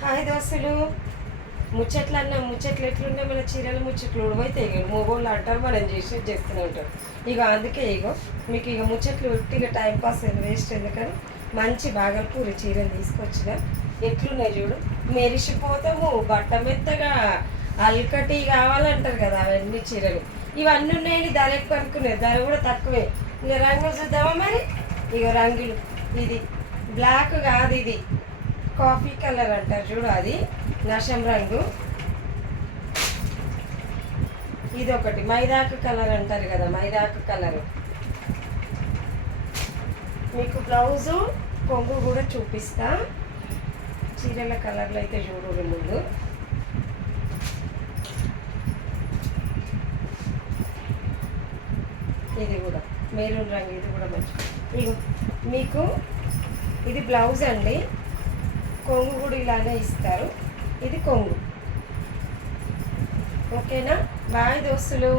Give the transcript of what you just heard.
Hi దోస్తులు. ముచ్చట్లు ఎట్లుండే మన చీరలు ముచ్చట్లు ఉడవైతే మొగోళ్ళు అంటారు, మనం చేసేది చేస్తూనే ఉంటారు. ఇక అందుకే మీకు ముచ్చట్లు ఉట్టిగా టైంపాస్ వేస్ట్ ఎందుకని మంచి బాగల్పూరి చీరలు తీసుకొచ్చిన. ఎట్లున్నాయి చూడు, మెరిసిపోతాము, బట్ట మెత్తగా అల్కటి కావాలంటారు కదా అవన్నీ చీరలు. ఇవన్నీ ఉన్నాయని ధర ఎక్కువ అనుకునేది, ధర కూడా తక్కువే. ఇక రంగులు చూద్దామా మరి. ఇక రంగులు, ఇది బ్లాక్ కాదు, ఇది కాఫీ కలర్ అంటారు చూడు, అది నషం రంగు. ఇది ఒకటి మైదాకు కలర్ అంటారు కదా, మైదాకు కలరు. మీకు బ్లౌజు కొంగు కూడా చూపిస్తా. చీరల కలర్లు అయితే చూడు ముందు. ఇది కూడా మెరూన్ రంగు, ఇది కూడా మంచి. మీకు ఇది బ్లౌజ్ అండి, కొంగు కూడా ఇలానే ఇస్తారు. ఇది కొంగు. ఓకేనా? బాయ్ దోస్తులు.